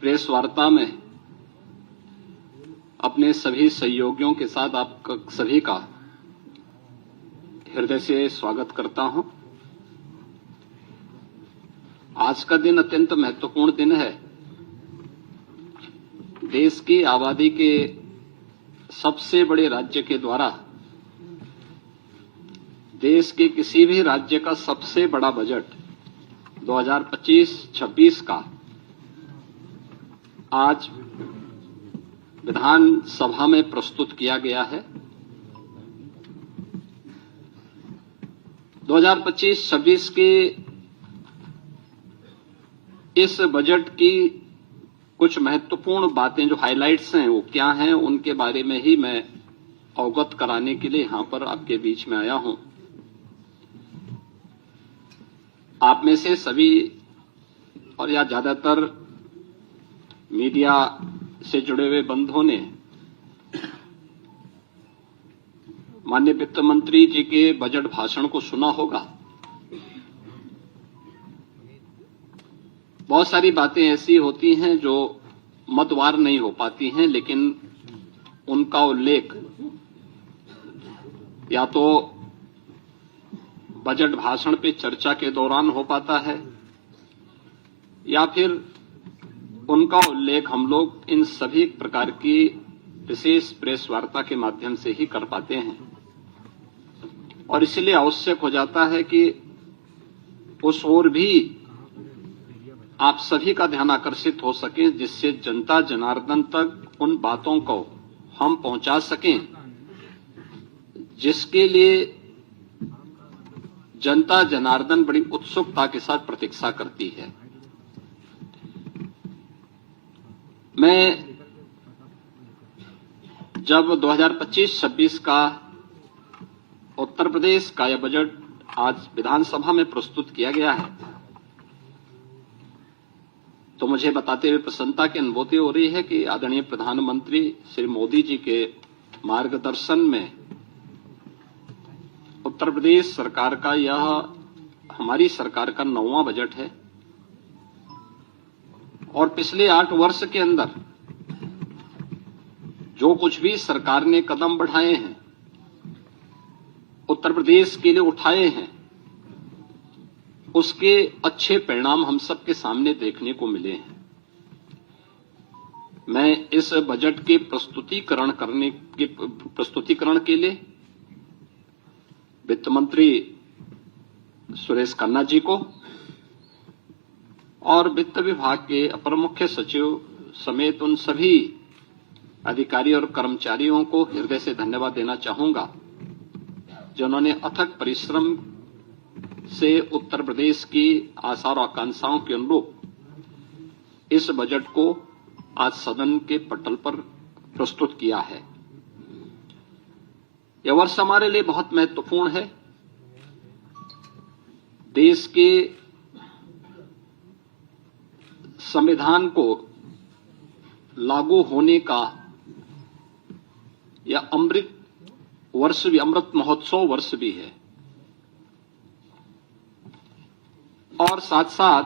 Press वार्ता में अपने सभी सहयोगियों के साथ आप सभी का हृदय से स्वागत करता हूं। आज का दिन अत्यंत महत्वपूर्ण दिन है। देश की आबादी के सबसे बड़े राज्य के द्वारा देश के किसी भी राज्य का सबसे बड़ा बजट 2025-26 का आज विधानसभा में प्रस्तुत किया गया है। 2025-26 के इस बजट की कुछ महत्वपूर्ण बातें जो हाइलाइट्स हैं वो क्या हैं, उनके बारे में ही मैं अवगत कराने के लिए यहां पर आपके बीच में आया हूं। आप में से सभी और या ज्यादातर मीडिया से जुड़े हुए बंधुओं ने माननीय वित्त मंत्री जी के बजट भाषण को सुना होगा। बहुत सारी बातें ऐसी होती हैं जो मतवार नहीं हो पाती हैं, लेकिन उनका उल्लेख या तो बजट भाषण पे चर्चा के दौरान हो पाता है या फिर उनका उल्लेख हम लोग इन सभी प्रकार की विशेष प्रेस वार्ता के माध्यम से ही कर पाते हैं। और इसलिए आवश्यक हो जाता है कि उस ओर भी आप सभी का ध्यान आकर्षित हो सके, जिससे जनता जनार्दन तक उन बातों को हम पहुंचा सकें जिसके लिए जनता जनार्दन बड़ी उत्सुकता के साथ प्रतीक्षा करती है। मैं जब 2025-26 का उत्तर प्रदेश का यह बजट आज विधानसभा में प्रस्तुत किया गया है तो मुझे बताते हुए प्रसन्नता की अनुभूति हो रही है कि आदरणीय प्रधानमंत्री श्री मोदी जी के मार्गदर्शन में उत्तर प्रदेश सरकार का यह हमारी सरकार का 9वां बजट है और पिछले 8 वर्ष के अंदर जो कुछ भी सरकार ने कदम बढ़ाए हैं, उत्तर प्रदेश के लिए उठाए हैं, उसके अच्छे परिणाम हम सबके सामने देखने को मिले हैं। मैं इस बजट के प्रस्तुतिकरण के लिए वित्त मंत्री सुरेश खन्ना जी को और वित्त विभाग के अपर मुख्य सचिव समेत उन सभी अधिकारी और कर्मचारियों को हृदय से धन्यवाद देना चाहूंगा जिन्होंने अथक परिश्रम से उत्तर प्रदेश की आशा और आकांक्षाओं के अनुरूप इस बजट को आज सदन के पटल पर प्रस्तुत किया है। यह वर्ष हमारे लिए बहुत महत्वपूर्ण है। देश के संविधान को लागू होने का यह अमृत महोत्सव वर्ष भी है और साथ साथ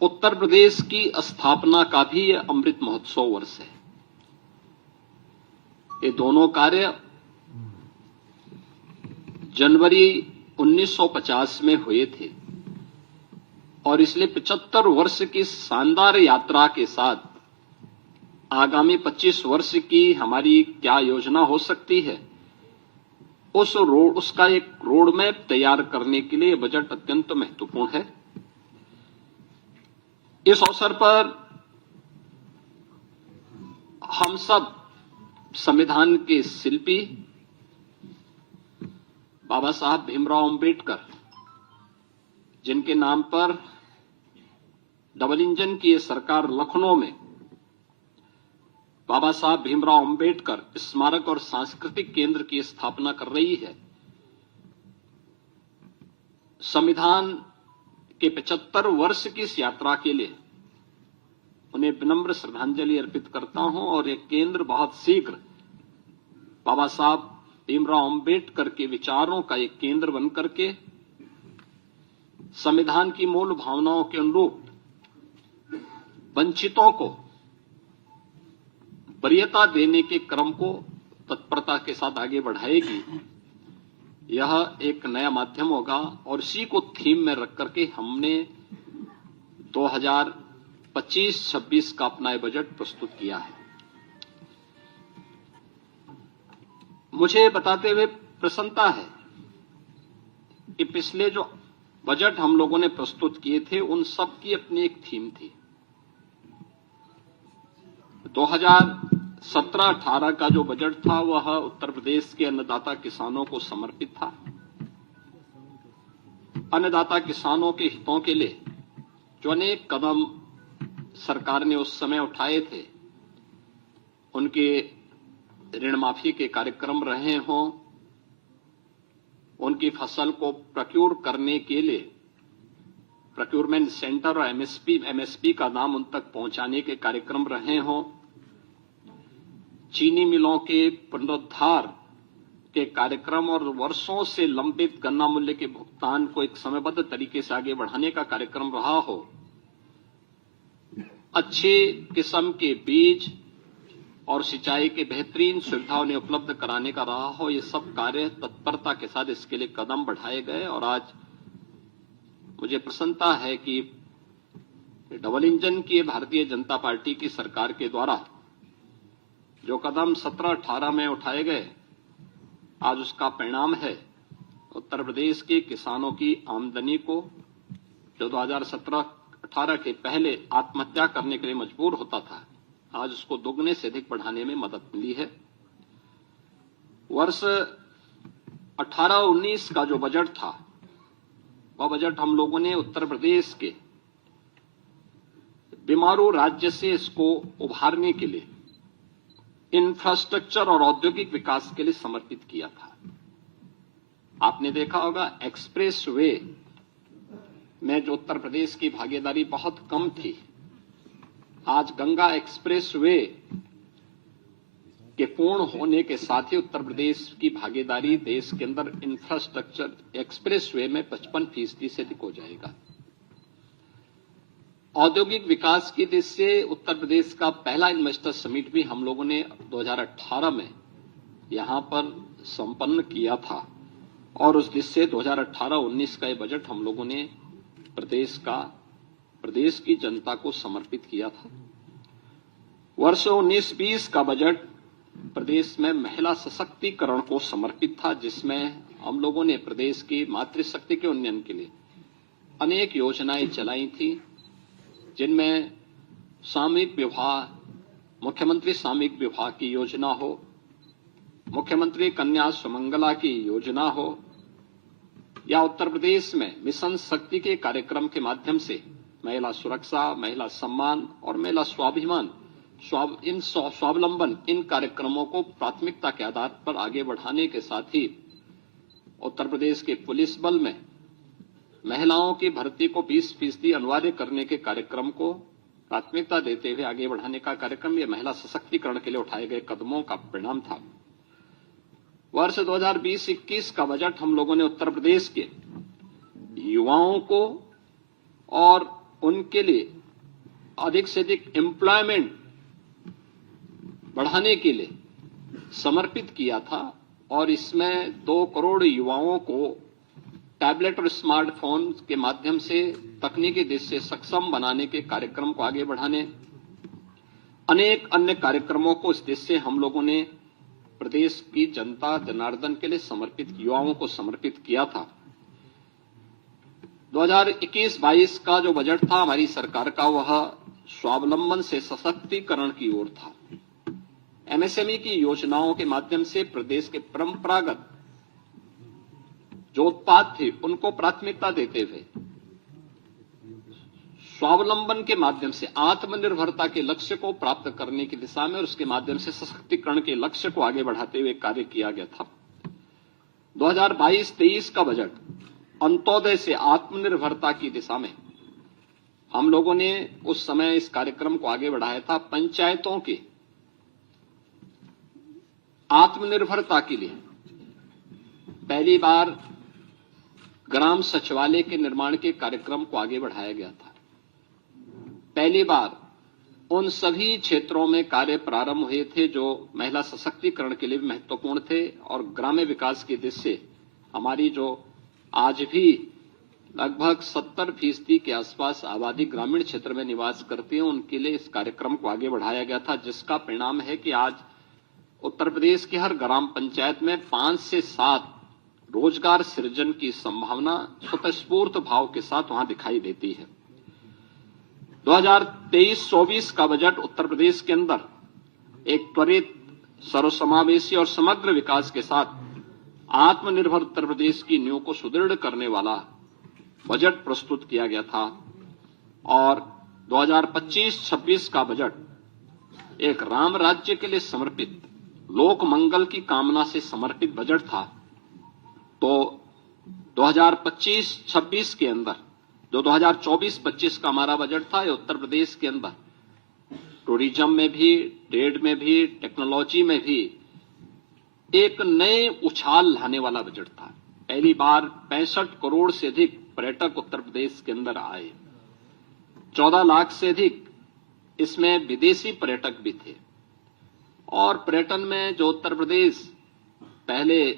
उत्तर प्रदेश की स्थापना का भी यह अमृत महोत्सव वर्ष है। ये दोनों कार्य जनवरी 1950 में हुए थे और इसलिए 75 वर्ष की शानदार यात्रा के साथ आगामी 25 वर्ष की हमारी क्या योजना हो सकती है, उसका एक रोड मैप तैयार करने के लिए बजट अत्यंत महत्वपूर्ण है। इस अवसर पर हम सब संविधान के शिल्पी बाबा साहब भीमराव अंबेडकर, जिनके नाम पर डबल इंजन की सरकार लखनऊ में बाबा साहब भीमराव अंबेडकर स्मारक और सांस्कृतिक केंद्र की स्थापना कर रही है, संविधान के 75 वर्ष की इस यात्रा के लिए उन्हें विनम्र श्रद्धांजलि अर्पित करता हूं और यह केंद्र बहुत शीघ्र बाबा साहब भीमराव अंबेडकर के विचारों का एक केंद्र बनकर के संविधान की मूल भावनाओं के अनुरूप वंचितों को वरीयता देने के क्रम को तत्परता के साथ आगे बढ़ाएगी, यह एक नया माध्यम होगा। और इसी को थीम में रख करके हमने 2025-26 का अपना बजट प्रस्तुत किया है। मुझे बताते हुए प्रसन्नता है कि पिछले जो बजट हम लोगों ने प्रस्तुत किए थे उन सब की अपनी एक थीम थी। 2017-18 का जो बजट था वह उत्तर प्रदेश के अन्नदाता किसानों को समर्पित था। अन्नदाता किसानों के हितों के लिए जो अनेक कदम सरकार ने उस समय उठाए थे, उनके ऋण माफी के कार्यक्रम रहे हों, उनकी फसल को प्रोक्योर करने के लिए प्रोक्योरमेंट सेंटर और एमएसपी का नाम उन तक पहुंचाने के कार्यक्रम रहे हों, चीनी मिलों के पुनरुद्धार के कार्यक्रम और वर्षों से लंबित गन्ना मूल्य के भुगतान को एक समयबद्ध तरीके से आगे बढ़ाने का कार्यक्रम रहा हो, अच्छे किस्म के बीज और सिंचाई के बेहतरीन सुविधा उन्हें उपलब्ध कराने का रहा हो, ये सब कार्य तत्परता के साथ इसके लिए कदम बढ़ाए गए। और आज मुझे प्रसन्नता है कि डबल इंजन की भारतीय जनता पार्टी की सरकार के द्वारा जो कदम 17-18 में उठाए गए, आज उसका परिणाम है उत्तर प्रदेश के किसानों की आमदनी को, जो 2017-18 के पहले आत्महत्या करने के लिए मजबूर होता था, आज उसको दोगुने से अधिक बढ़ाने में मदद मिली है। वर्ष 18-19 का जो बजट था, वह बजट हम लोगों ने उत्तर प्रदेश के बीमारू राज्य से इसको उभारने के लिए इंफ्रास्ट्रक्चर और औद्योगिक विकास के लिए समर्पित किया था। आपने देखा होगा एक्सप्रेस वे में जो उत्तर प्रदेश की भागीदारी बहुत कम थी, आज गंगा एक्सप्रेस वे के पूर्ण होने के साथ ही उत्तर प्रदेश की भागीदारी देश के अंदर इंफ्रास्ट्रक्चर एक्सप्रेस वे में 55% से अधिक हो जाएगा। औद्योगिक विकास की दृष्टि से उत्तर प्रदेश का पहला इन्वेस्टर समिट भी हम लोगों ने 2018 में यहां पर संपन्न किया था और उस दृष्टि से 2018-19 का ये बजट हम लोगों ने प्रदेश की जनता को समर्पित किया था। वर्ष 19-20 का बजट प्रदेश में महिला सशक्तिकरण को समर्पित था, जिसमें हम लोगों ने प्रदेश की मातृशक्ति के उन्नयन के लिए अनेक योजनाएं चलाई थी, जिनमें सामूहिक विवाह, मुख्यमंत्री सामूहिक विवाह की योजना हो, मुख्यमंत्री कन्या सुमंगला की योजना हो, या उत्तर प्रदेश में मिशन शक्ति के कार्यक्रम के माध्यम से महिला सुरक्षा, महिला सम्मान और महिला स्वाभिमान, स्वावलंबन, इन कार्यक्रमों को प्राथमिकता के आधार पर आगे बढ़ाने के साथ ही उत्तर प्रदेश के पुलिस बल में महिलाओं की भर्ती को 20% अनिवार्य करने के कार्यक्रम को प्राथमिकता देते हुए आगे बढ़ाने का कार्यक्रम, ये महिला सशक्तिकरण के लिए उठाए गए कदमों का परिणाम था। वर्ष 2020-21 का बजट हम लोगों ने उत्तर प्रदेश के युवाओं को और उनके लिए अधिक से अधिक एम्प्लॉयमेंट बढ़ाने के लिए समर्पित किया था और इसमें 2 करोड़ युवाओं को टैबलेट और स्मार्टफोन के माध्यम से तकनीकी दृष्टि से सक्षम बनाने के कार्यक्रम को आगे बढ़ाने, अनेक अन्य कार्यक्रमों को इस दृष्टि से हम लोगों ने प्रदेश की जनता जनार्दन के लिए समर्पित, युवाओं को समर्पित किया था। 2021-22 का जो बजट था हमारी सरकार का, वह स्वावलंबन से सशक्तिकरण की ओर था। एमएसएमई की योजनाओं के माध्यम से प्रदेश के परंपरागत जो उत्पाद थे उनको प्राथमिकता देते हुए स्वावलंबन के माध्यम से आत्मनिर्भरता के लक्ष्य को प्राप्त करने की दिशा में और उसके माध्यम से सशक्तिकरण के लक्ष्य को आगे बढ़ाते हुए कार्य किया गया था। 2022-23 का बजट अंत्योदय से आत्मनिर्भरता की दिशा में हम लोगों ने उस समय इस कार्यक्रम को आगे बढ़ाया था। पंचायतों के आत्मनिर्भरता के लिए पहली बार ग्राम सचिवालय के निर्माण के कार्यक्रम को आगे बढ़ाया गया था। पहली बार उन सभी क्षेत्रों में कार्य प्रारंभ हुए थे जो महिला सशक्तिकरण के लिए महत्वपूर्ण थे और ग्राम्य विकास की दृष्टि से हमारी जो आज भी लगभग 70% के आसपास आबादी ग्रामीण क्षेत्र में निवास करती है, उनके लिए इस कार्यक्रम को आगे बढ़ाया गया था, जिसका परिणाम है कि आज उत्तर प्रदेश की हर ग्राम पंचायत में 5 से 7 रोजगार सृजन की संभावना स्वतःस्फूर्त भाव के साथ वहां दिखाई देती है। 2023-24 का बजट उत्तर प्रदेश के अंदर एक त्वरित, सर्वसमावेशी और समग्र विकास के साथ आत्मनिर्भर उत्तर प्रदेश की नींव को सुदृढ़ करने वाला बजट प्रस्तुत किया गया था और 2025-26 का बजट एक राम राज्य के लिए समर्पित, लोक मंगल की कामना से समर्पित बजट था। तो 2025-26 के अंदर जो 2024-25 का हमारा बजट था, ये उत्तर प्रदेश के अंदर टूरिज्म में भी, ट्रेड में भी, टेक्नोलॉजी में भी एक नए उछाल लाने वाला बजट था। पहली बार 65 करोड़ से अधिक पर्यटक उत्तर प्रदेश के अंदर आए। 14 लाख से अधिक इसमें विदेशी पर्यटक भी थे और पर्यटन में जो उत्तर प्रदेश पहले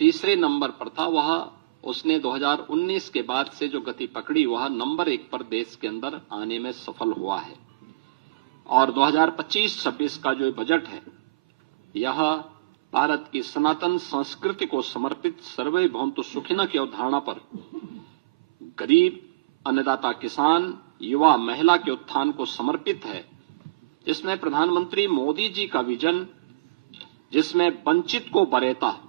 तीसरे नंबर पर था, वह उसने 2019 के बाद से जो गति पकड़ी, वह नंबर 1 पर देश के अंदर आने में सफल हुआ है। और 2025-26 का जो बजट है, यह भारत की सनातन संस्कृति को समर्पित सर्वे भवन्तु सुखिनः की अवधारणा पर गरीब, अन्नदाता किसान, युवा, महिला के उत्थान को समर्पित है, जिसमें प्रधानमंत्री मोदी जी का विजन, जिसमें वंचित को वरेता,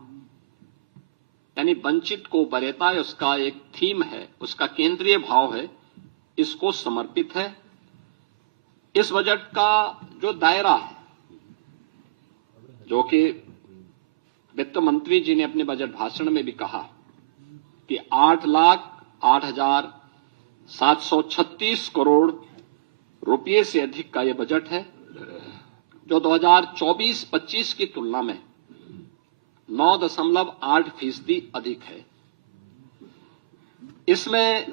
यानी वंचित को वरेता उसका एक थीम है, उसका केंद्रीय भाव है, इसको समर्पित है। इस बजट का जो दायरा है, जो कि वित्त मंत्री जी ने अपने बजट भाषण में भी कहा कि 8,08,736 करोड़ रुपये से अधिक का यह बजट है, जो 2024-25 की तुलना में 9.8% अधिक है। इसमें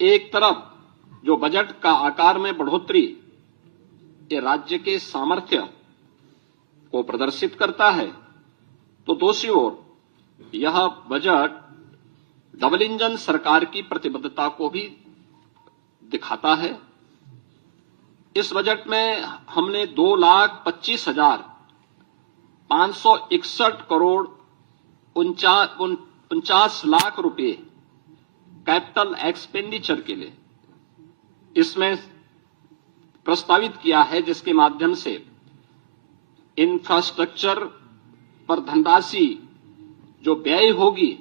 एक तरफ जो बजट का आकार में बढ़ोतरी ये राज्य के सामर्थ्य को प्रदर्शित करता है, तो दूसरी ओर यह बजट डबल इंजन सरकार की प्रतिबद्धता को भी दिखाता है। इस बजट में हमने 2,25,561 करोड़ 49 लाख रुपए कैपिटल एक्सपेंडिचर के लिए इसमें प्रस्तावित किया है, जिसके माध्यम से इंफ्रास्ट्रक्चर पर धनराशि जो व्यय होगी,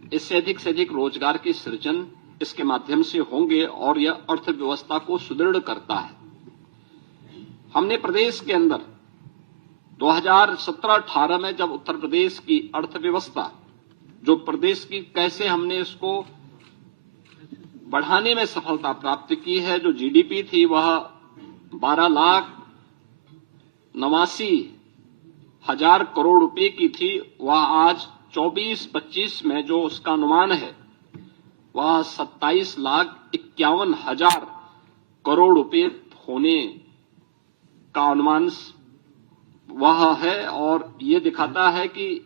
इससे अधिक रोजगार के सृजन इसके माध्यम से होंगे और यह अर्थव्यवस्था को सुदृढ़ करता है। हमने प्रदेश के अंदर 2017-18 में जब उत्तर प्रदेश की अर्थव्यवस्था, जो प्रदेश की कैसे हमने इसको बढ़ाने में सफलता प्राप्त की है, जो जीडीपी थी वह 12,89,000 करोड़ रुपए की थी, वह आज 24-25 में जो उसका अनुमान है वह 27,51,000 करोड़ रुपए होने का अनुमान वह है। और ये दिखाता है कि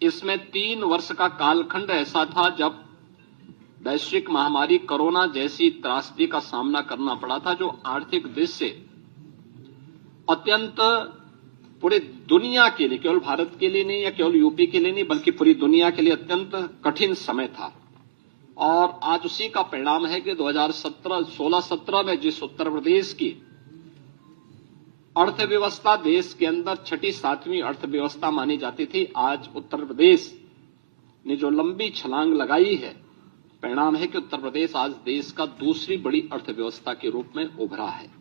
इसमें 3 वर्ष का कालखंड ऐसा था जब वैश्विक महामारी कोरोना जैसी त्रासदी का सामना करना पड़ा था, जो आर्थिक दृष्टि से अत्यंत पूरी दुनिया के लिए, केवल भारत के लिए नहीं या केवल यूपी के लिए नहीं, बल्कि पूरी दुनिया के लिए अत्यंत कठिन समय था। और आज उसी का परिणाम है कि 2016-17 में जिस उत्तर प्रदेश की अर्थव्यवस्था देश के अंदर 6ठी-7वीं अर्थव्यवस्था मानी जाती थी, आज उत्तर प्रदेश ने जो लंबी छलांग लगाई है, परिणाम है कि उत्तर प्रदेश आज देश का दूसरी बड़ी अर्थव्यवस्था के रूप में उभरा है।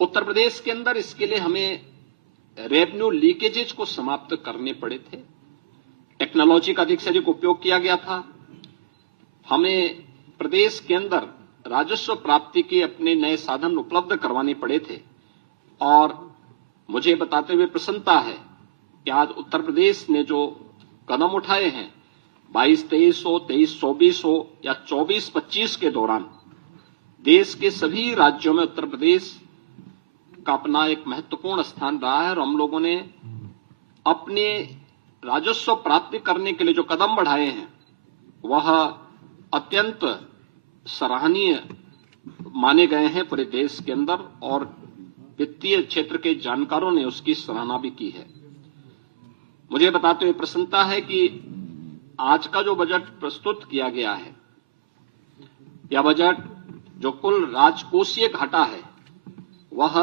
उत्तर प्रदेश के अंदर इसके लिए हमें रेवेन्यू लीकेजेज को समाप्त करने पड़े थे। टेक्नोलॉजी का अधिक से अधिक उपयोग किया गया था। हमें प्रदेश के अंदर राजस्व प्राप्ति के अपने नए साधन उपलब्ध करवाने पड़े थे। और मुझे बताते हुए प्रसन्नता है कि आज उत्तर प्रदेश ने जो कदम उठाए हैं, 22-23 हो, 23-24 हो या 24-25 के दौरान देश के सभी राज्यों में उत्तर प्रदेश का अपना एक महत्वपूर्ण स्थान रहा है और हम लोगों ने अपने राजस्व प्राप्ति करने के लिए जो कदम बढ़ाए हैं वह अत्यंत सराहनीय माने गए हैं पूरे देश के अंदर, और वित्तीय क्षेत्र के जानकारों ने उसकी सराहना भी की है। मुझे बताते हुए प्रसन्नता है कि आज का जो बजट प्रस्तुत किया गया है, यह बजट जो कुल राजकोषीय घाटा है वह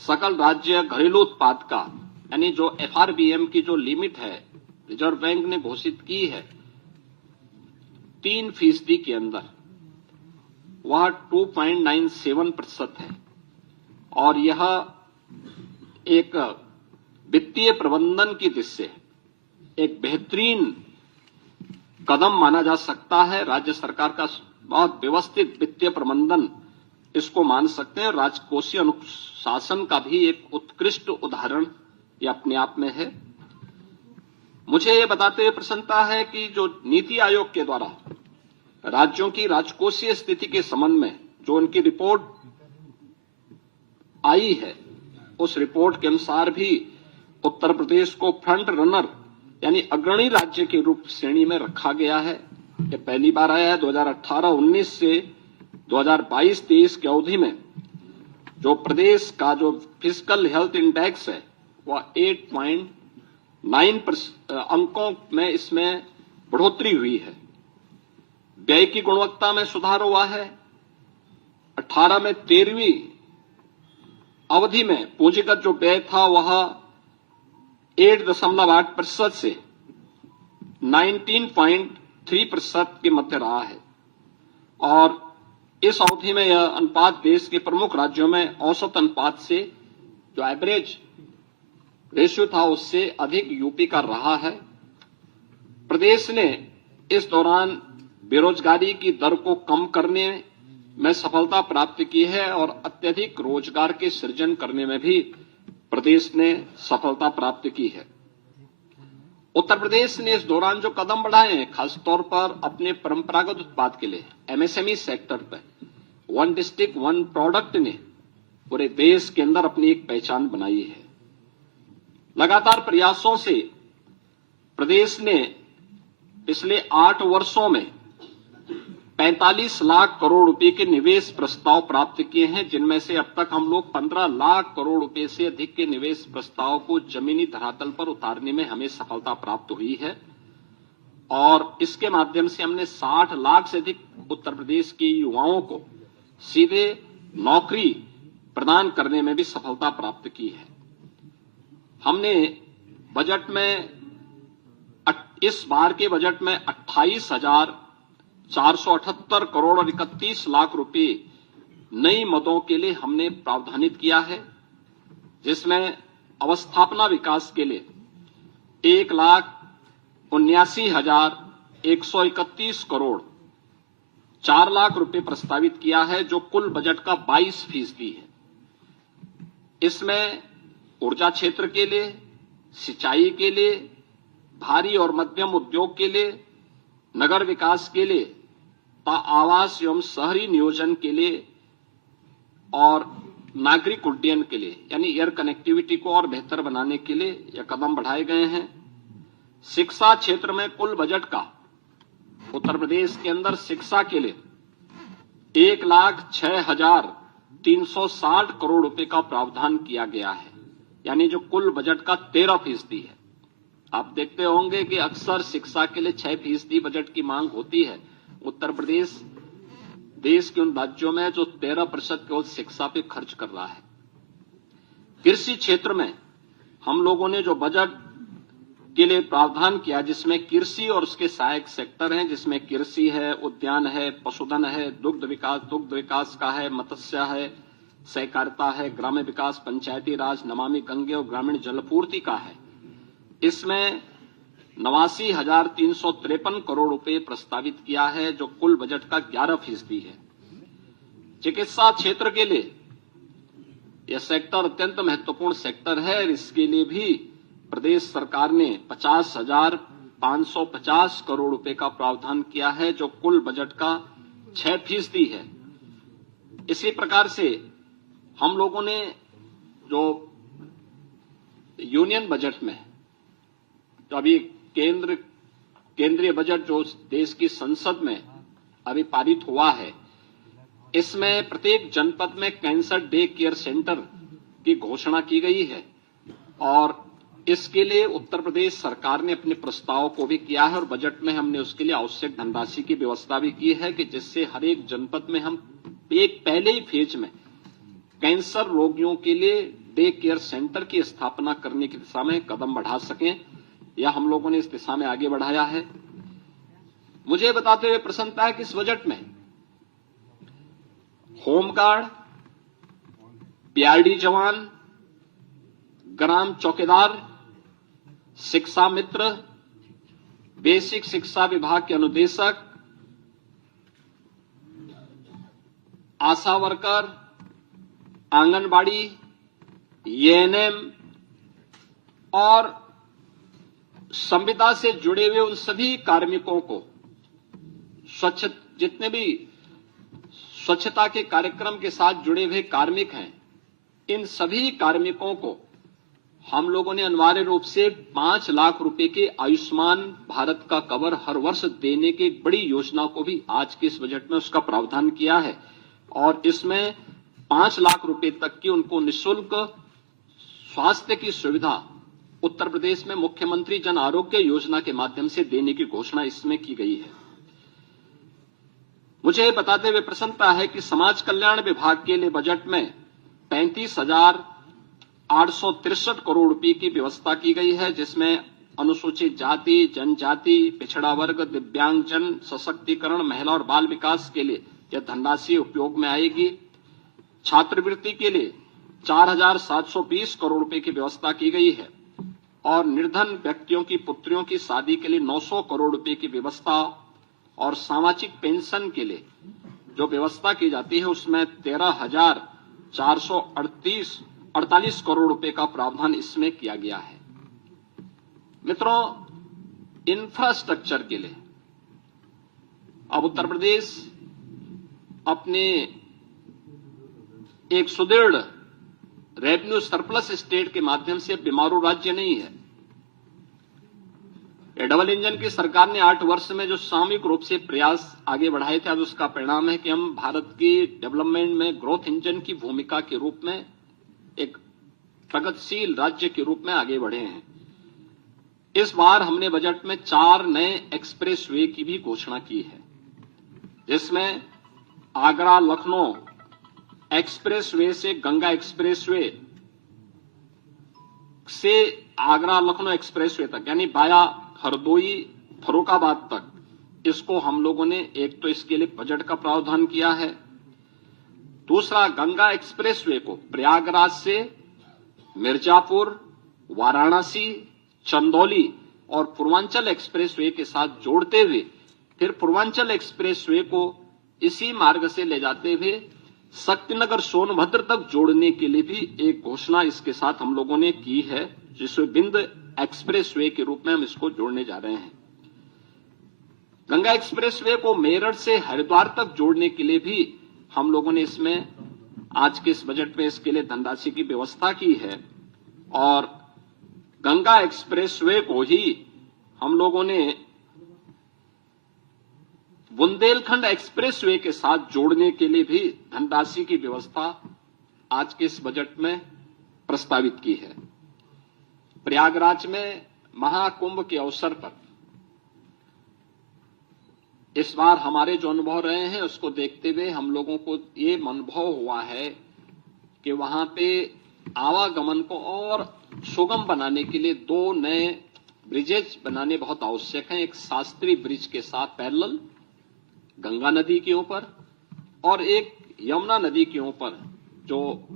सकल राज्य घरेलू उत्पाद का, यानी जो FRBM की जो लिमिट है रिजर्व बैंक ने घोषित की है 3% के अंदर, वह 2.97% है और यह एक वित्तीय प्रबंधन की दृष्टि से एक बेहतरीन कदम माना जा सकता है। राज्य सरकार का बहुत व्यवस्थित वित्तीय प्रबंधन इसको मान सकते हैं। राजकोषीय अनुशासन का भी एक उत्कृष्ट उदाहरण ये अपने आप में है। मुझे ये बताते हुए प्रसन्नता है कि जो नीति आयोग के द्वारा राज्यों की राजकोषीय स्थिति के संबंध में जो उनकी रिपोर्ट आई है, उस रिपोर्ट के अनुसार भी उत्तर प्रदेश को फ्रंट रनर यानी अग्रणी राज्य के रूप श्रेणी में रखा गया है। ये पहली बार आया है। 2018-19 से 2022-23 की अवधि में जो प्रदेश का जो फिजिकल हेल्थ इंडेक्स है वह 8.9 अंकों में इसमें बढ़ोतरी हुई है। व्यय की गुणवत्ता में सुधार हुआ है। 18 में 13वीं अवधि में पूंजीगत जो व्यय था वह 8.8% से 19.3% के मध्य रहा है और इस अवधि में यह अनुपात देश के प्रमुख राज्यों में औसत अनुपात से जो एवरेज रेशियो था उससे अधिक यूपी का रहा है। प्रदेश ने इस दौरान बेरोजगारी की दर को कम करने में सफलता प्राप्त की है और अत्यधिक रोजगार के सृजन करने में भी प्रदेश ने सफलता प्राप्त की है। उत्तर प्रदेश ने इस दौरान जो कदम बढ़ाए हैं, खासतौर पर अपने परंपरागत उत्पाद के लिए MSME सेक्टर पर वन डिस्ट्रिक्ट वन प्रोडक्ट ने पूरे देश के अंदर अपनी एक पहचान बनाई है। लगातार प्रयासों से प्रदेश ने पिछले 8 वर्षों में 45 लाख करोड़ रुपए के निवेश प्रस्ताव प्राप्त किए हैं, जिनमें से अब तक हम लोग 15 लाख करोड़ रुपए से अधिक के निवेश प्रस्ताव को जमीनी धरातल पर उतारने में हमें सफलता प्राप्त हुई है और इसके माध्यम से हमने 60 लाख से अधिक उत्तर प्रदेश के युवाओं को सीधे नौकरी प्रदान करने में भी सफलता प्राप्त की है। हमने बजट में इस बार के बजट में 28,478 करोड़ और 31 लाख रुपए नई मदों के लिए हमने प्रावधानित किया है, जिसमें अवस्थापना विकास के लिए 1,79,131 करोड़ 4 लाख रुपए प्रस्तावित किया है, जो कुल बजट का 22% है। इसमें ऊर्जा क्षेत्र के लिए, सिंचाई के लिए, भारी और मध्यम उद्योग के लिए, नगर विकास के लिए, आवास एवं शहरी नियोजन के लिए और नागरिक उड्डयन के लिए यानी एयर कनेक्टिविटी को और बेहतर बनाने के लिए यह कदम बढ़ाए गए हैं। शिक्षा क्षेत्र में कुल बजट का उत्तर प्रदेश के अंदर शिक्षा के लिए 1,06,360 करोड़ रुपए का प्रावधान किया गया है, यानी जो कुल बजट का 13% है। आप देखते होंगे कि अक्सर शिक्षा के लिए 6% बजट की मांग होती है। उत्तर प्रदेश देश के उन राज्यों में जो 13% केवल शिक्षा पे खर्च कर रहा है। कृषि क्षेत्र में हम लोगों ने जो बजट के लिए प्रावधान किया, जिसमें कृषि और उसके सहायक सेक्टर हैं, जिसमें कृषि है, उद्यान है, पशुधन है, दुग्ध विकास का है, मत्स्य है, सहकारिता है, ग्राम्य विकास, पंचायती राज, नमामि गंगे और ग्रामीण जलपूर्ति का है। इसमें 89,353 करोड़ रुपए प्रस्तावित किया है, जो कुल बजट का 11% है। चिकित्सा क्षेत्र के लिए यह सेक्टर अत्यंत महत्वपूर्ण सेक्टर है। इसके लिए भी प्रदेश सरकार ने 50,550 करोड़ रुपए का प्रावधान किया है, जो कुल बजट का 6% है। इसी प्रकार से हम लोगों ने जो यूनियन बजट में जो अभी केंद्रीय बजट जो देश की संसद में अभी पारित हुआ है, इसमें प्रत्येक जनपद में कैंसर डे केयर सेंटर की घोषणा की गई है और इसके लिए उत्तर प्रदेश सरकार ने अपने प्रस्ताव को भी किया है और बजट में हमने उसके लिए आवश्यक धनराशि की व्यवस्था भी की है कि जिससे हर एक जनपद में हम एक पहले ही फेज में कैंसर रोगियों के लिए डे केयर सेंटर की स्थापना करने की दिशा में कदम बढ़ा सकें। यह हम लोगों ने इस दिशा में आगे बढ़ाया है। मुझे बताते हुए प्रसन्नता है कि इस बजट में होमगार्ड, पीआरडी जवान, ग्राम चौकीदार, शिक्षा मित्र, बेसिक शिक्षा विभाग के अनुदेशक, आशा वर्कर, आंगनबाड़ी, एएनएम और संविदा से जुड़े हुए उन सभी कार्मिकों को जितने भी स्वच्छता के कार्यक्रम के साथ जुड़े हुए कार्मिक हैं, इन सभी कार्मिकों को हम लोगों ने अनिवार्य रूप से 5 लाख रुपए के आयुष्मान भारत का कवर हर वर्ष देने की एक बड़ी योजना को भी आज के इस बजट में उसका प्रावधान किया है और इसमें 5 लाख रुपए तक की उनको निःशुल्क स्वास्थ्य की सुविधा उत्तर प्रदेश में मुख्यमंत्री जन आरोग्य योजना के माध्यम से देने की घोषणा इसमें की गई है। मुझे बताते हुए प्रसन्नता है कि समाज कल्याण विभाग के लिए बजट में 35,863 करोड़ रुपए की व्यवस्था की गई है, जिसमें अनुसूचित जाति, जनजाति, पिछड़ा वर्ग, दिव्यांगजन सशक्तिकरण, महिला और बाल विकास के लिए यह धनराशि उपयोग में आएगी। छात्रवृत्ति के लिए 4,720 करोड़ रुपए की व्यवस्था की गई है और निर्धन व्यक्तियों की पुत्रियों की शादी के लिए 900 करोड़ रुपए की व्यवस्था और सामाजिक पेंशन के लिए जो व्यवस्था की जाती है उसमें 13,448 करोड़ रुपए का प्रावधान इसमें किया गया है। मित्रों, इंफ्रास्ट्रक्चर के लिए अब उत्तर प्रदेश अपने एक सुदृढ़ रेवेन्यू सरप्लस स्टेट के माध्यम से बीमारू राज्य नहीं है। डबल इंजन की सरकार ने 8 वर्ष में जो सामूहिक रूप से प्रयास आगे बढ़ाए थे, आज उसका परिणाम है कि हम भारत की डेवलपमेंट में ग्रोथ इंजन की भूमिका के रूप में एक प्रगतिशील राज्य के रूप में आगे बढ़े हैं। इस बार हमने बजट में 4 नए एक्सप्रेस वे की भी घोषणा की है, जिसमें आगरा लखनऊ एक्सप्रेस वे से गंगा एक्सप्रेस वे से आगरा लखनऊ एक्सप्रेस वे तक यानी बाया हरदोई फर्रुखाबाद तक, इसको हम लोगों ने एक तो इसके लिए बजट का प्रावधान किया है। दूसरा, गंगा एक्सप्रेस वे को प्रयागराज से मिर्जापुर, वाराणसी, चंदौली और पूर्वांचल एक्सप्रेस वे के साथ जोड़ते हुए फिर पूर्वांचल एक्सप्रेस वे को इसी मार्ग से ले जाते हुए शक्तिनगर सोनभद्र तक जोड़ने के लिए भी एक घोषणा इसके साथ हम लोगों ने की है, जिसमें बिंद एक्सप्रेस वे के रूप में हम इसको जोड़ने जा रहे हैं। गंगा एक्सप्रेस वे को मेरठ से हरिद्वार तक जोड़ने के लिए भी हम लोगों ने इसमें आज के इस बजट में इसके लिए धनराशि की व्यवस्था की है और गंगा एक्सप्रेस वे को ही हम लोगों ने बुंदेलखंड एक्सप्रेस वे के साथ जोड़ने के लिए भी धनराशि की व्यवस्था आज के इस बजट में प्रस्तावित की है। प्रयागराज में महाकुंभ के अवसर पर इस बार हमारे जो अनुभव रहे हैं उसको देखते हुए हम लोगों को ये अनुभव हुआ है कि वहां पे आवागमन को और सुगम बनाने के लिए 2 नए ब्रिजेज बनाने बहुत आवश्यक हैं। एक शास्त्री ब्रिज के साथ पैरेलल गंगा नदी के ऊपर और एक यमुना नदी के ऊपर जो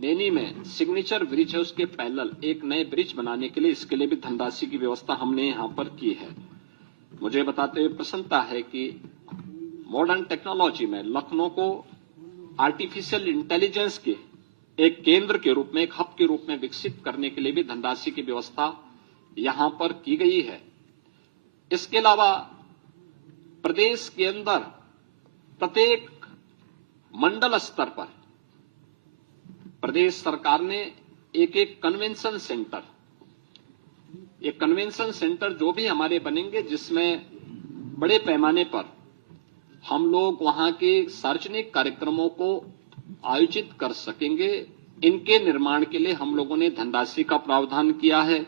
नैनी में सिग्नेचर ब्रिज है उसके पैरेलल एक नए ब्रिज बनाने के लिए इसके लिए भी धनराशि की व्यवस्था हमने यहां पर की है। मुझे बताते हुए प्रसन्नता है कि मॉडर्न टेक्नोलॉजी में लखनऊ को आर्टिफिशियल इंटेलिजेंस के एक केंद्र के रूप में, एक हब के रूप में विकसित करने के लिए भी धनराशि की व्यवस्था यहां पर की गई है। इसके अलावा प्रदेश के अंदर प्रत्येक मंडल स्तर पर प्रदेश सरकार ने एक एक कन्वेंशन सेंटर, ये कन्वेंशन सेंटर जो भी हमारे बनेंगे जिसमें बड़े पैमाने पर हम लोग वहां के सार्वजनिक कार्यक्रमों को आयोजित कर सकेंगे, इनके निर्माण के लिए हम लोगों ने धनराशि का प्रावधान किया है।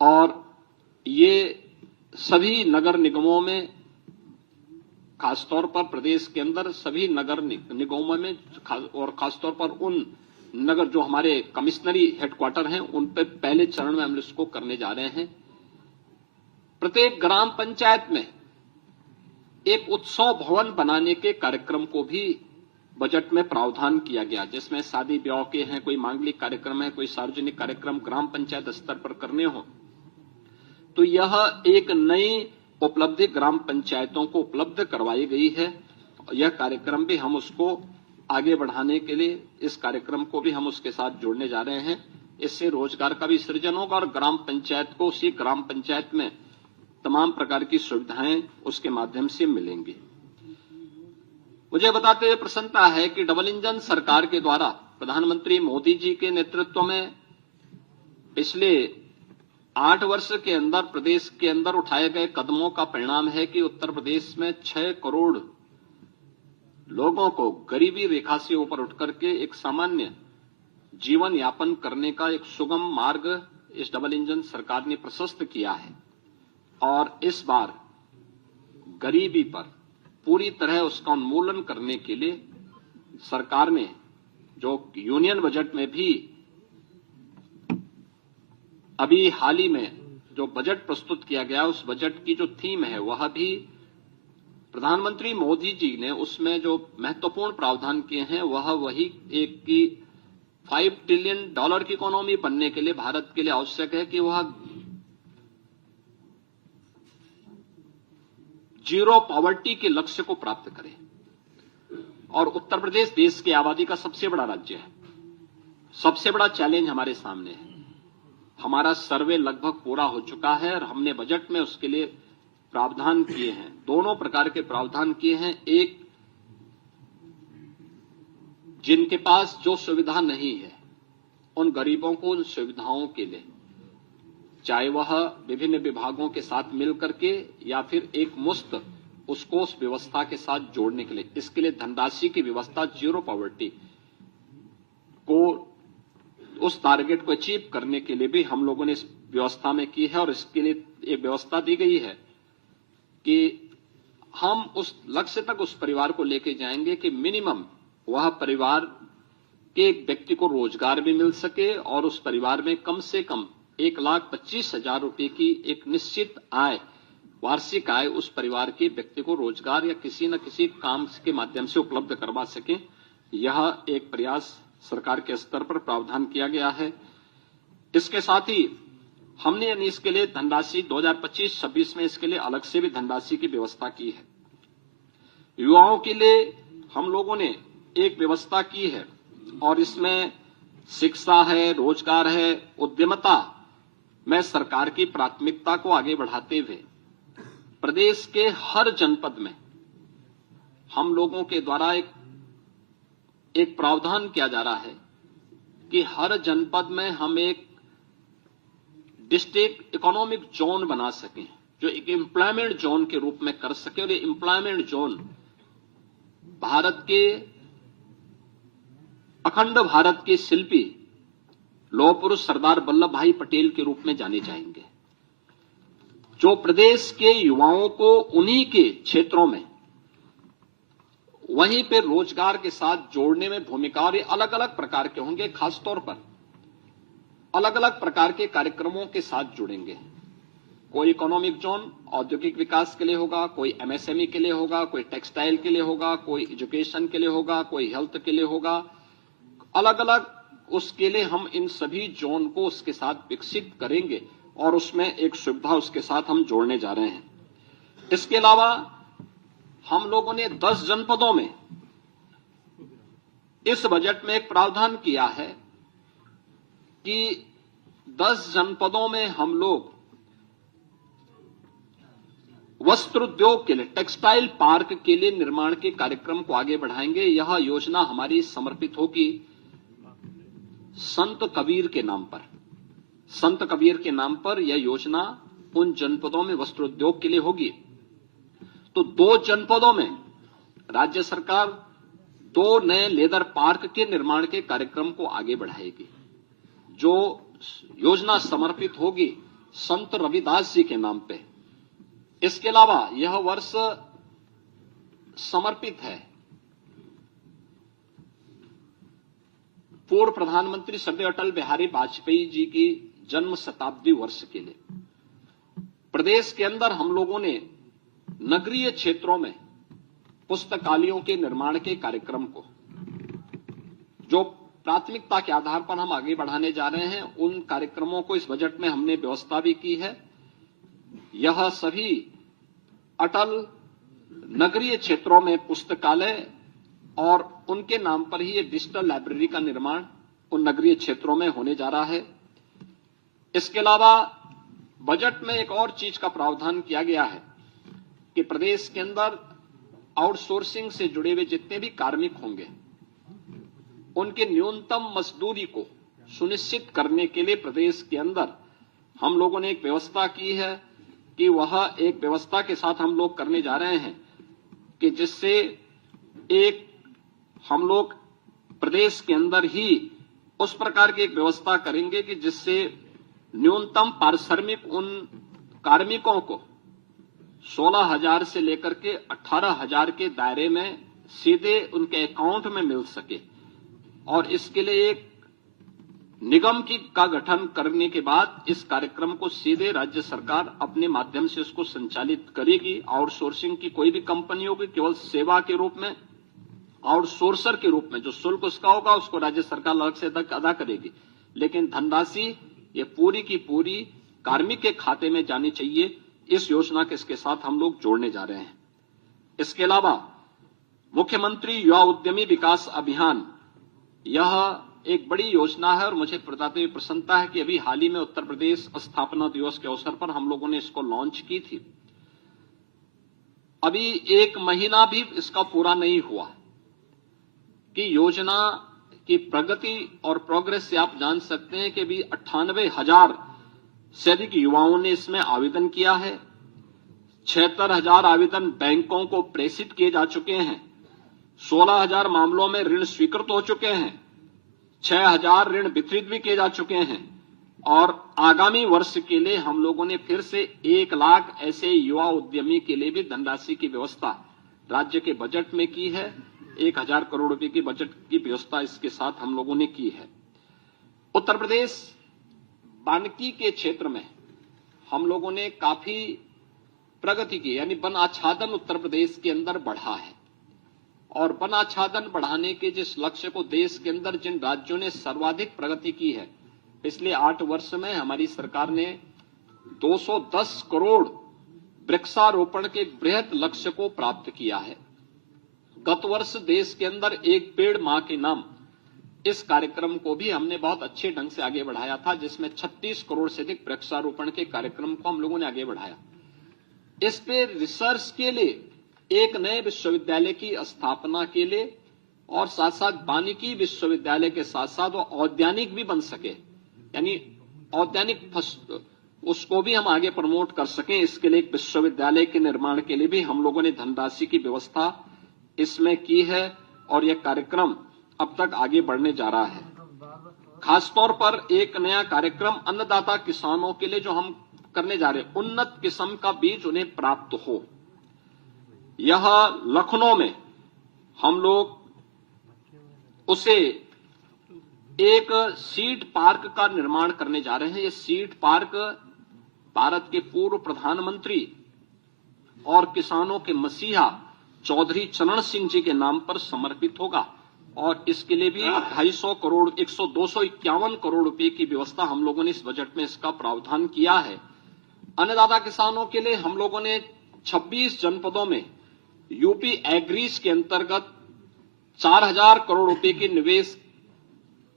और ये सभी नगर निगमों में, खासतौर पर प्रदेश के अंदर सभी नगर निगमों में और खासतौर पर उन नगर जो हमारे कमिश्नरी हेडक्वार्टर हैं उन पर पहले चरण में हम इसको करने जा रहे हैं। प्रत्येक ग्राम पंचायत में एक उत्सव भवन बनाने के कार्यक्रम को भी बजट में प्रावधान किया गया, जिसमें शादी ब्याह के हैं, कोई मांगलिक कार्यक्रम है, कोई सार्वजनिक कार्यक्रम ग्राम पंचायत स्तर पर करने हो, तो यह एक नई उपलब्धि ग्राम पंचायतों को उपलब्ध करवाई गई है। यह कार्यक्रम भी हम उसको आगे बढ़ाने के लिए इस कार्यक्रम को भी हम उसके साथ जोड़ने जा रहे हैं। इससे रोजगार का भी सृजन होगा और ग्राम पंचायत को उसी ग्राम पंचायत में तमाम प्रकार की सुविधाएं उसके माध्यम से मिलेंगी। मुझे बताते हुए प्रसन्नता है कि डबल इंजन सरकार के द्वारा प्रधानमंत्री मोदी जी के नेतृत्व में पिछले 8 वर्ष के अंदर प्रदेश के अंदर उठाए गए कदमों का परिणाम है कि उत्तर प्रदेश में 6 करोड़ लोगों को गरीबी रेखा से ऊपर उठ करके एक सामान्य जीवन यापन करने का एक सुगम मार्ग इस डबल इंजन सरकार ने प्रशस्त किया है। और इस बार गरीबी पर पूरी तरह उसका उन्मूलन करने के लिए सरकार ने जो यूनियन बजट में भी अभी हाल ही में जो बजट प्रस्तुत किया गया, उस बजट की जो थीम है वह भी प्रधानमंत्री मोदी जी ने उसमें जो महत्वपूर्ण प्रावधान किए हैं वह वही एक की $5 ट्रिलियन की इकोनॉमी बनने के लिए भारत के लिए आवश्यक है कि वह जीरो पॉवर्टी के लक्ष्य को प्राप्त करे। और उत्तर प्रदेश देश की आबादी का सबसे बड़ा राज्य है, सबसे बड़ा चैलेंज हमारे सामने है। हमारा सर्वे लगभग पूरा हो चुका है और हमने बजट में उसके लिए प्रावधान किए हैं, दोनों प्रकार के प्रावधान किए हैं। एक, जिनके पास जो सुविधा नहीं है उन गरीबों को उन सुविधाओं के लिए, चाहे वह विभिन्न विभागों के साथ मिल करके या फिर एक मुश्त उसको उस व्यवस्था के साथ जोड़ने के लिए, इसके लिए धनराशि की व्यवस्था जीरो पॉवर्टी को उस टारगेट को अचीव करने के लिए भी हम लोगों ने इस व्यवस्था में की है। और इसके लिए एक व्यवस्था दी गई है कि हम उस लक्ष्य तक उस परिवार को लेके जाएंगे कि मिनिमम वह परिवार के एक व्यक्ति को रोजगार भी मिल सके और उस परिवार में कम से कम 1,25,000 रुपए की एक निश्चित आय, वार्षिक आय उस परिवार के व्यक्ति को रोजगार या किसी न किसी काम के माध्यम से उपलब्ध करवा सके। यह एक प्रयास सरकार के स्तर पर प्रावधान किया गया है। इसके साथ ही हमने इसके लिए धनराशि 2025-26 में इसके लिए अलग से भी धनराशि की व्यवस्था की है। युवाओं के लिए हम लोगों ने एक व्यवस्था की है और इसमें शिक्षा है, रोजगार है, उद्यमता में सरकार की प्राथमिकता को आगे बढ़ाते हुए प्रदेश के हर जनपद में हम लोगों के द्वारा एक प्रावधान किया जा रहा है कि हर जनपद में हम एक डिस्ट्रिक्ट इकोनॉमिक जोन बना सकें, जो एक एम्प्लॉयमेंट जोन के रूप में कर सके। और ये एम्प्लॉयमेंट जोन भारत के अखंड भारत के शिल्पी लौह पुरुष सरदार वल्लभ भाई पटेल के रूप में जाने जाएंगे, जो प्रदेश के युवाओं को उन्हीं के क्षेत्रों में वहीं पे रोजगार के साथ जोड़ने में भूमिका, और ये अलग अलग प्रकार के होंगे, खासतौर पर अलग अलग प्रकार के कार्यक्रमों के साथ जुड़ेंगे। कोई इकोनॉमिक जोन औद्योगिक विकास के लिए होगा, कोई एमएसएमई के लिए होगा, कोई टेक्सटाइल के लिए होगा, कोई एजुकेशन के लिए होगा, कोई हेल्थ के लिए होगा, अलग अलग उसके लिए हम इन सभी जोन को उसके साथ विकसित करेंगे और उसमें एक सुविधा उसके साथ हम जोड़ने जा रहे हैं। इसके अलावा हम लोगों ने 10 जनपदों में इस बजट में एक प्रावधान किया है कि 10 जनपदों में हम लोग वस्त्र उद्योग के लिए, टेक्सटाइल पार्क के लिए निर्माण के कार्यक्रम को आगे बढ़ाएंगे। यह योजना हमारी समर्पित होगी संत कबीर के नाम पर। संत कबीर के नाम पर यह योजना उन जनपदों में वस्त्र उद्योग के लिए होगी। तो 2 जनपदों में राज्य सरकार 2 नए लेदर पार्क के निर्माण के कार्यक्रम को आगे बढ़ाएगी। जो योजना समर्पित होगी संत रविदास जी के नाम पे। इसके अलावा यह वर्ष समर्पित है पूर्व प्रधानमंत्री श्रद्धेय अटल बिहारी वाजपेयी जी की जन्म शताब्दी वर्ष के लिए। प्रदेश के अंदर हम लोगों ने नगरीय क्षेत्रों में पुस्तकालयों के निर्माण के कार्यक्रम को जो प्राथमिकता के आधार पर हम आगे बढ़ाने जा रहे हैं, उन कार्यक्रमों को इस बजट में हमने व्यवस्था भी की है। यह सभी अटल नगरीय क्षेत्रों में पुस्तकालय और उनके नाम पर ही एक डिजिटल लाइब्रेरी का निर्माण उन नगरीय क्षेत्रों में होने जा रहा है। इसके अलावा बजट में एक और चीज का प्रावधान किया गया है कि प्रदेश के अंदर आउटसोर्सिंग से जुड़े हुए जितने भी कार्मिक होंगे उनके न्यूनतम मजदूरी को सुनिश्चित करने के लिए प्रदेश के अंदर हम लोगों ने एक व्यवस्था की है कि वह एक व्यवस्था के साथ हम लोग करने जा रहे हैं कि जिससे एक हम लोग प्रदेश के अंदर ही उस प्रकार की एक व्यवस्था करेंगे कि जिससे न्यूनतम पारिश्रमिक उन कार्मिकों को 16,000 से लेकर के 18,000 के दायरे में सीधे उनके अकाउंट में मिल सके। और इसके लिए एक निगम का गठन करने के बाद इस कार्यक्रम को सीधे राज्य सरकार अपने माध्यम से उसको संचालित करेगी। आउटसोर्सिंग की कोई भी कंपनी होगी, केवल सेवा के रूप में, आउटसोर्सर के रूप में जो शुल्क उसका होगा उसको राज्य सरकार अलग से अदा करेगी, लेकिन धनराशि ये पूरी की पूरी कार्मिक के खाते में जानी चाहिए। इस योजना के इसके साथ हम लोग जोड़ने जा रहे हैं। इसके अलावा मुख्यमंत्री युवा उद्यमी विकास अभियान, यह एक बड़ी योजना है और मुझे बताते हुए प्रसन्नता है कि अभी हाल ही में उत्तर प्रदेश स्थापना दिवस के अवसर पर हम लोगों ने इसको लॉन्च की थी। अभी 1 महीना भी इसका पूरा नहीं हुआ कि योजना की प्रगति और प्रोग्रेस से आप जान सकते हैं कि अभी 98,000 से अधिक युवाओं ने इसमें आवेदन किया है। 76,000 आवेदन बैंकों को प्रेषित किए जा चुके हैं। 16,000 मामलों में ऋण स्वीकृत हो चुके हैं। 6,000 ऋण वितरित भी किए जा चुके हैं। और आगामी वर्ष के लिए हम लोगों ने फिर से 1 लाख ऐसे युवा उद्यमी के लिए भी धनराशि की व्यवस्था राज्य के बजट में की है। 1,000 करोड़ रुपए की बजट की व्यवस्था इसके साथ हम लोगों ने की है। उत्तर प्रदेश वानिकी के क्षेत्र में हम लोगों ने काफी प्रगति की, यानी वन आच्छादन उत्तर प्रदेश के अंदर बढ़ा है। और वन आच्छादन बढ़ाने के जिस लक्ष्य को देश के अंदर जिन राज्यों ने सर्वाधिक प्रगति की है, पिछले 8 वर्ष में हमारी सरकार ने 210 करोड़ वृक्षारोपण के बृहत लक्ष्य को प्राप्त किया है। गत वर्ष देश के अंदर एक पेड़ मां के नाम, इस कार्यक्रम को भी हमने बहुत अच्छे ढंग से आगे बढ़ाया था, जिसमें 36 करोड़ से अधिक वृक्षारोपण के कार्यक्रम को हम लोगों ने आगे बढ़ाया। इस पे रिसर्च के लिए एक नए विश्वविद्यालय की स्थापना के लिए और साथ साथ वानिकी विश्वविद्यालय के साथ साथ वो औद्यानिक भी बन सके, यानी औद्यानिक उसको भी हम आगे प्रमोट कर सकें, इसके लिए एक विश्वविद्यालय के निर्माण के लिए भी हम लोगों ने धनराशि की व्यवस्था इसमें की है। और यह कार्यक्रम अब तक आगे बढ़ने जा रहा है। खासतौर पर एक नया कार्यक्रम अन्नदाता किसानों के लिए जो हम करने जा रहे हैं, उन्नत किस्म का बीज उन्हें प्राप्त हो। यह लखनऊ में हम लोग उसे एक सीड पार्क का निर्माण करने जा रहे हैं। यह सीड पार्क भारत के पूर्व प्रधानमंत्री और किसानों के मसीहा चौधरी चरण सिंह जी के नाम पर समर्पित होगा। और इसके लिए भी 250 करोड़ 251 करोड़ रुपए की व्यवस्था हम लोगों ने इस बजट में इसका प्रावधान किया है। अन्नदाता किसानों के लिए हम लोगों ने 26 जनपदों में यूपी एग्रीज के अंतर्गत 4,000 करोड़ रुपए की निवेश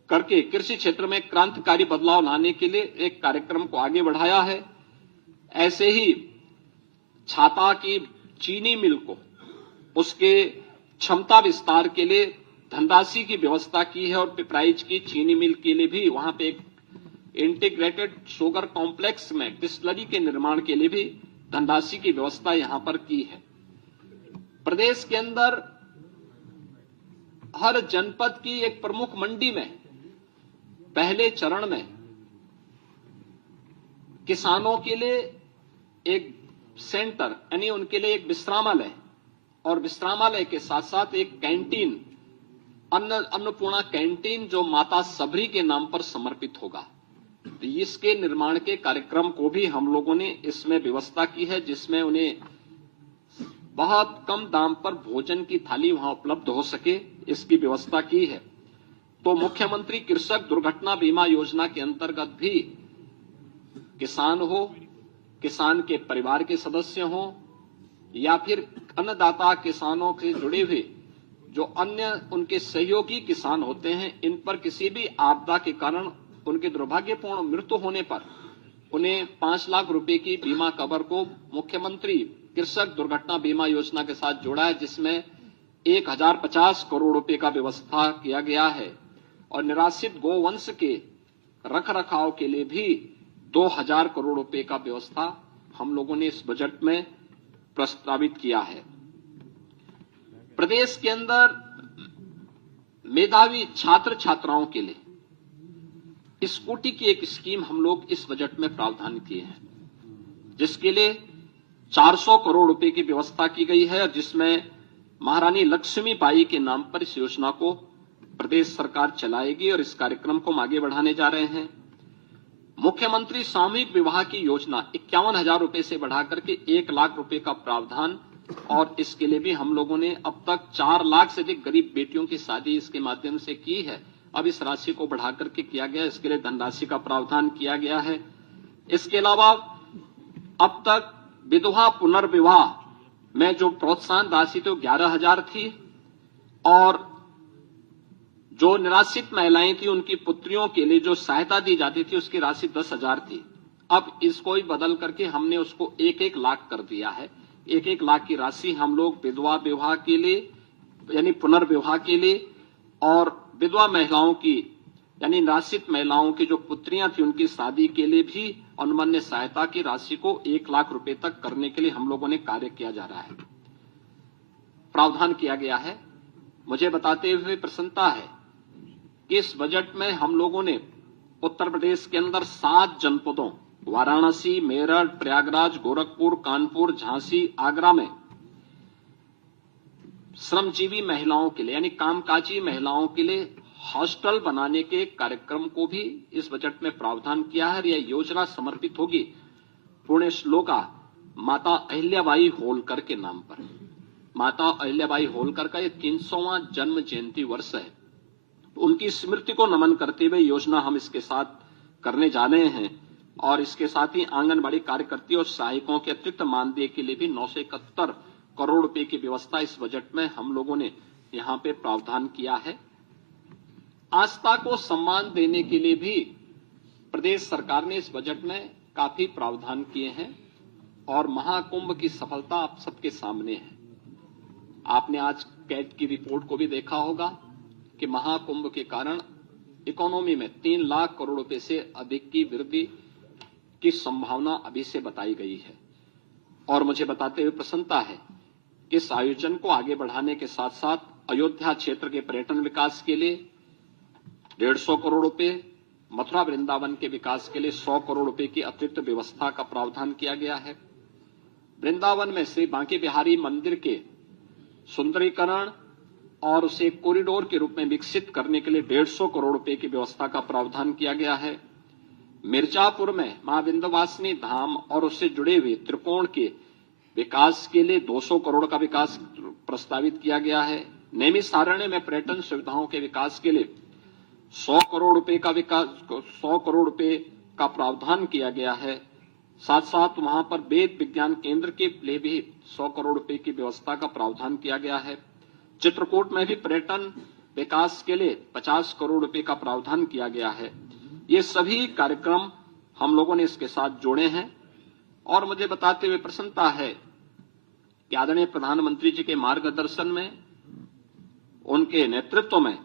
करके कृषि क्षेत्र में क्रांतिकारी बदलाव लाने के लिए एक कार्यक्रम को आगे बढ़ाया है। ऐसे ही छाता की चीनी मिल को उसके क्षमता विस्तार के लिए धनराशि की व्यवस्था की है और पिपराइच की चीनी मिल के लिए भी वहां पे एक इंटीग्रेटेड शुगर कॉम्प्लेक्स में डिस्टिलरी के निर्माण के लिए भी धनराशि की व्यवस्था यहां पर की है। प्रदेश के अंदर हर जनपद की एक प्रमुख मंडी में पहले चरण में किसानों के लिए एक सेंटर यानी उनके लिए एक विश्रामालय और विश्रामालय के साथ साथ एक कैंटीन अन्नपूर्णा कैंटीन जो माता सबरी के नाम पर समर्पित होगा। तो इसके निर्माण के कार्यक्रम को भी हम लोगों ने इसमें व्यवस्था की है, जिसमें उन्हें बहुत कम दाम पर भोजन की थाली वहां उपलब्ध हो सके, इसकी व्यवस्था की है। तो मुख्यमंत्री कृषक दुर्घटना बीमा योजना के अंतर्गत भी किसान हो, किसान के परिवार के सदस्य हो या फिर अन्नदाता किसानों से जुड़े हुए जो अन्य उनके सहयोगी किसान होते हैं, इन पर किसी भी आपदा के कारण उनके दुर्भाग्यपूर्ण मृत्यु होने पर उन्हें 5 लाख रुपए की बीमा कवर को मुख्यमंत्री कृषक दुर्घटना बीमा योजना के साथ जोड़ा है, जिसमें 1050 करोड़ रुपए का व्यवस्था किया गया है और निराश्रित गोवंश के रख रखाव के लिए भी 2000 करोड़ रुपए का व्यवस्था हम लोगों ने इस बजट में प्रस्तावित किया है। प्रदेश के अंदर मेधावी छात्र छात्राओं के लिए स्कूटी की एक स्कीम हम लोग इस बजट में प्रावधान किए हैं, जिसके लिए 400 करोड़ रुपए की व्यवस्था की गई है, जिसमें महारानी लक्ष्मीबाई के नाम पर इस योजना को प्रदेश सरकार चलाएगी और इस कार्यक्रम को हम आगे बढ़ाने जा रहे हैं। मुख्यमंत्री सामूहिक विवाह की योजना 51,000 रुपए से बढ़ाकर के 1 लाख रुपए का प्रावधान, और इसके लिए भी हम लोगों ने अब तक 4 लाख से अधिक गरीब बेटियों की शादी इसके माध्यम से की है। अब इस राशि को बढ़ाकर के किया गया, इसके लिए धनराशि का प्रावधान किया गया है। इसके अलावा अब तक विधवा पुनर्विवाह में जो प्रोत्साहन राशि थी वो 11,000 थी और जो निराश्रित महिलाएं थी उनकी पुत्रियों के लिए जो सहायता दी जाती थी उसकी राशि 10,000 थी। अब इसको ही बदल करके हमने उसको 1-1 लाख कर दिया है। 1-1 लाख की राशि हम लोग विधवा विवाह के लिए यानी पुनर्विवाह के लिए और विधवा महिलाओं की यानी निराश्रित महिलाओं की जो पुत्रियां थी उनकी शादी के लिए भी अनुमन्य सहायता की राशि को 1 लाख रुपए तक करने के लिए हम लोगों ने कार्य किया जा रहा है, प्रावधान किया गया है। मुझे बताते हुए प्रसन्नता है कि इस बजट में हम लोगों ने उत्तर प्रदेश के अंदर 7 जनपदों वाराणसी, मेरठ, प्रयागराज, गोरखपुर, कानपुर, झांसी, आगरा में श्रमजीवी महिलाओं के लिए यानी कामकाजी महिलाओं के लिए हॉस्टल बनाने के कार्यक्रम को भी इस बजट में प्रावधान किया है। यह योजना समर्पित होगी पुण्य श्लोका माता अहिल्याबाई होलकर के नाम पर। माता अहिल्याबाई होलकर का ये 300वां जन्म जयंती वर्ष है, उनकी स्मृति को नमन करते हुए योजना हम इसके साथ करने जा रहे हैं और इसके साथ ही आंगनबाड़ी कार्यकर्ती और सहायकों के अतिरिक्त मानदेय के लिए भी 971 करोड़ रुपए की व्यवस्था इस बजट में हम लोगों ने यहां पे प्रावधान किया है। आस्था को सम्मान देने के लिए भी प्रदेश सरकार ने इस बजट में काफी प्रावधान किए हैं और महाकुंभ की सफलता आप सबके सामने है। आपने आज कैट की रिपोर्ट को भी देखा होगा कि महाकुंभ के कारण इकोनॉमी में 3 लाख करोड़ रुपए से अधिक की वृद्धि की संभावना अभी से बताई गई है और मुझे बताते हुए प्रसन्नता है कि इस आयोजन को आगे बढ़ाने के साथ साथ अयोध्या क्षेत्र के पर्यटन विकास के लिए 150 करोड़ रुपए, मथुरा वृंदावन के विकास के लिए 100 करोड़ रुपए की अतिरिक्त व्यवस्था का प्रावधान किया गया है। वृंदावन में श्री बांके बिहारी मंदिर के सुंदरीकरण और उसे कॉरिडोर के रूप में विकसित करने के लिए 150 करोड़ रुपए की व्यवस्था का प्रावधान किया गया है। मिर्जापुर में मां विंध्यवासिनी धाम और उससे जुड़े हुए त्रिकोण के विकास के लिए 200 करोड़ का विकास प्रस्तावित किया गया है। नैमिषारण्य में पर्यटन सुविधाओं के विकास के लिए 100 करोड़ रुपए का विकास 100 करोड़ रुपए का प्रावधान किया गया है। साथ साथ वहां पर वेद विज्ञान केंद्र के लिए भी 100 करोड़ रुपए की व्यवस्था का प्रावधान किया गया है। चित्रकूट में भी पर्यटन विकास के लिए 50 करोड़ रुपए का प्रावधान किया गया है। ये सभी कार्यक्रम हम लोगों ने इसके साथ जोड़े हैं और मुझे बताते हुए प्रसन्नता है कि आदरणीय प्रधानमंत्री जी के मार्गदर्शन में, उनके नेतृत्व में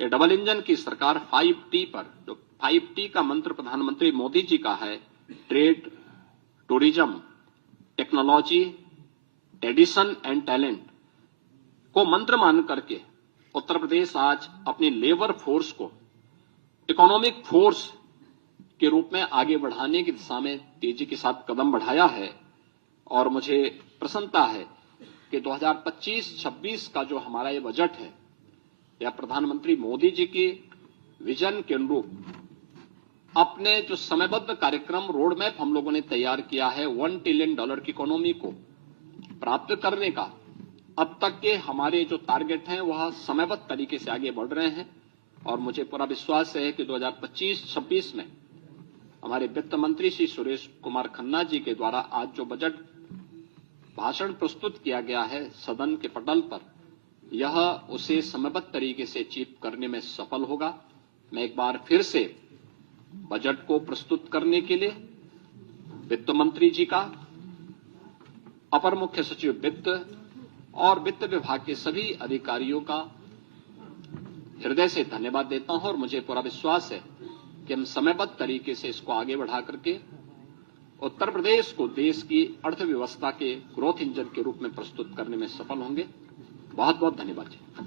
ये डबल इंजन की सरकार 5T पर, जो 5T का मंत्र प्रधानमंत्री मोदी जी का है, trade, tourism, technology, tradition and talent को मंत्र मान करके उत्तर प्रदेश आज अपनी लेबर फोर्स को इकोनॉमिक फोर्स के रूप में आगे बढ़ाने की दिशा में तेजी के साथ कदम बढ़ाया है। और मुझे प्रसन्नता है कि 2025-26 का जो हमारा ये बजट है, यह प्रधानमंत्री मोदी जी की विजन के अनुरूप अपने जो समयबद्ध कार्यक्रम रोड मैप हम लोगों ने तैयार किया है, $1 ट्रिलियन की इकोनॉमी को प्राप्त करने का, अब तक के हमारे जो टारगेट हैं वह समयबद्ध तरीके से आगे बढ़ रहे हैं। और मुझे पूरा विश्वास है कि 2025-26 में हमारे वित्त मंत्री श्री सुरेश कुमार खन्ना जी के द्वारा आज जो बजट भाषण प्रस्तुत किया गया है सदन के पटल पर, यह उसे समयबद्ध तरीके से अचीव करने में सफल होगा। मैं एक बार फिर से बजट को प्रस्तुत करने के लिए वित्त मंत्री जी का, अपर मुख्य सचिव वित्त और वित्त विभाग के सभी अधिकारियों का हृदय से धन्यवाद देता हूं। और मुझे पूरा विश्वास है कि हम समयबद्ध तरीके से इसको आगे बढ़ा करके उत्तर प्रदेश को देश की अर्थव्यवस्था के ग्रोथ इंजन के रूप में प्रस्तुत करने में सफल होंगे। बहुत बहुत धन्यवाद जी।